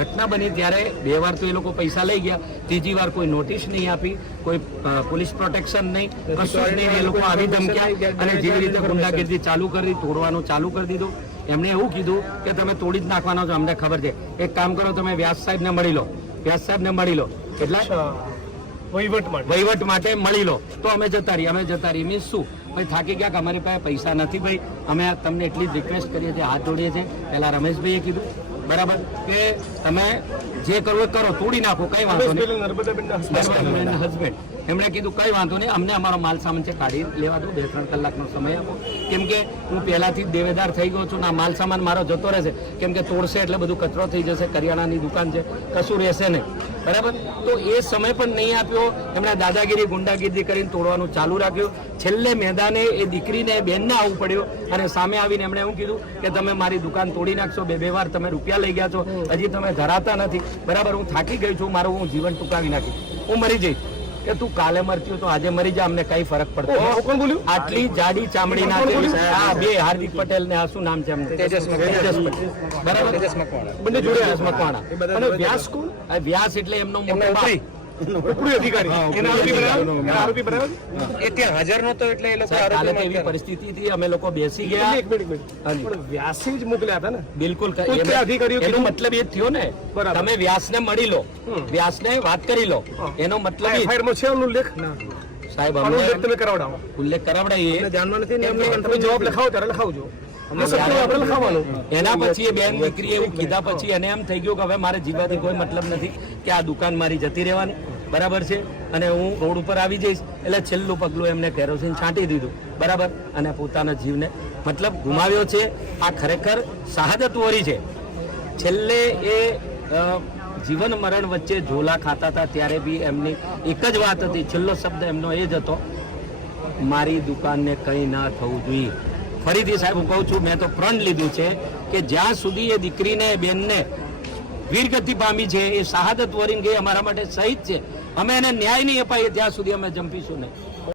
ઘટના બની ત્યારે 2 વાર તો એ લોકો પૈસા લઈ ગયા, ત્રીજી વાર કોઈ નોટિસ નહીં આપી, કોઈ પોલીસ પ્રોટેક્શન નહીં, કશું જ નહીં. એ લોકો આવી ધમક્યા અને જેવી રીતે ગુંડાગીરી ચાલુ કરી, તોડવાનું ચાલુ કરી દીધું. એમણે એવું કીધું કે તમે તોડી જ નાખવાનો છો, અમને ખબર છે. એક કામ કરો, તમે વ્યાસ સાહેબને મળી લો, વ્યાસ સાહેબને મળી લો, એટલે વહીવટ માટે મળી લો. તો અમે જતા રહીએ. મીન્સ શું? ભાઈ થાકી ગયા કે અમારી પાસે પૈસા નથી, ભાઈ અમે તમને એટલી જ રિક્વેસ્ટ કરીએ છીએ, હાથ જોડીએ છીએ. પહેલા રમેશભાઈએ કીધું બરાબર કે તમે જે કરવું એ કરો, તોડી નાખો, કઈ વાંધો નહીં. હસબન્ડ એમણે કીધું કઈ વાંધો નહીં, અમને અમારો માલ સામાન છે કાઢી લેવા દો, 2-3 કલાકનો સમય આપો, કેમ કે હું પહેલાથી જ દેવેદાર થઈ ગયો છું. ના માલ સામાન મારો જતો રહેશે, કેમ કે તોડશે એટલે બધું કચરો થઈ જશે, કરિયાણાની દુકાન છે, કશું રહેશે નહીં. બરાબર, તો એ સમય પણ નહીં આપ્યો. એમણે દાદાગીરી ગુંડાગીરી કરીને તોડવાનું ચાલુ રાખ્યું. છેલ્લે મેદાને એ દીકરીને બેનને આવવું પડ્યું અને સામે આવીને એમણે એવું કીધું કે તમે મારી દુકાન તોડી નાખશો, 2 વાર તમે રૂપિયા લઈ ગયા છો, હજી તમે ધરાતા નથી. બરાબર, હું થાકી ગઈ છું, મારું હું જીવન ટૂંકાવી નાખી, હું મરી જઈશ. કે તું કાલે મરતી હોય તો આજે મરી જા, અમને કઈ ફરક પડતો. કોણ બોલ્યું? આટલી જાડી ચામડી ના 2 હાર્દિક પટેલ ને આ શું નામ છે એમને? તેજસ પટેલ. બરાબર, તેજસ મકવાણા. અને વ્યાસ કોણ? વ્યાસ એટલે એમનો મોટો ભાઈ, એવી પરિસ્થિતિ થી અમે લોકો બેસી ગયા. વ્યાસી જ મોકલ્યા હતા ને? બિલકુલ. એનો મતલબ એ થયો ને, તમે વ્યાસને મળી લો, વ્યાસને વાત કરી લો, એનો મતલબ ઉલ્લેખ સાહેબ તમે કરાવડાવો, ઉલ્લેખ કરાવડાવીએ, જાણવા નથી. તમે જવાબ લખાવો ત્યારે લખાવજો. એના પછી એ બેન દીકરી એવું કીધા પછી એને એમ થઈ ગયું કે હવે મારે જીવવાથી કોઈ મતલબ નથી, કે આ દુકાન મારી જતી રહેવાની. બરાબર છે, અને હું રોડ ઉપર આવી જઈશ. એટલે છેલ્લું પગલું એમને કેરોસીન છાંટી દીધું. બરાબર, અને પોતાના જીવને મતલબ ગુમાવ્યો છે. આ ખરેખર શહાદત વરી છે. છેલ્લે એ જીવન મરણ વચ્ચે ઝોલા ખાતા હતા ત્યારે બી એમની એક જ વાત હતી, છેલ્લો શબ્દ એમનો એ જ હતો, મારી દુકાનને કંઈ ના થવું જોઈએ. ફરીથી સાહેબ હું કહું છું, મેં તો પ્રણ લીધું છે કે જ્યાં સુધી એ દીકરીને બેનને વીરગતિ પામી છે, એ શહાદત વરીને ગઈ, અમારા માટે શહીદ છે, અમે એને ન્યાય નહીં અપાઈએ ત્યાં સુધી અમે જંપીશું નહીં.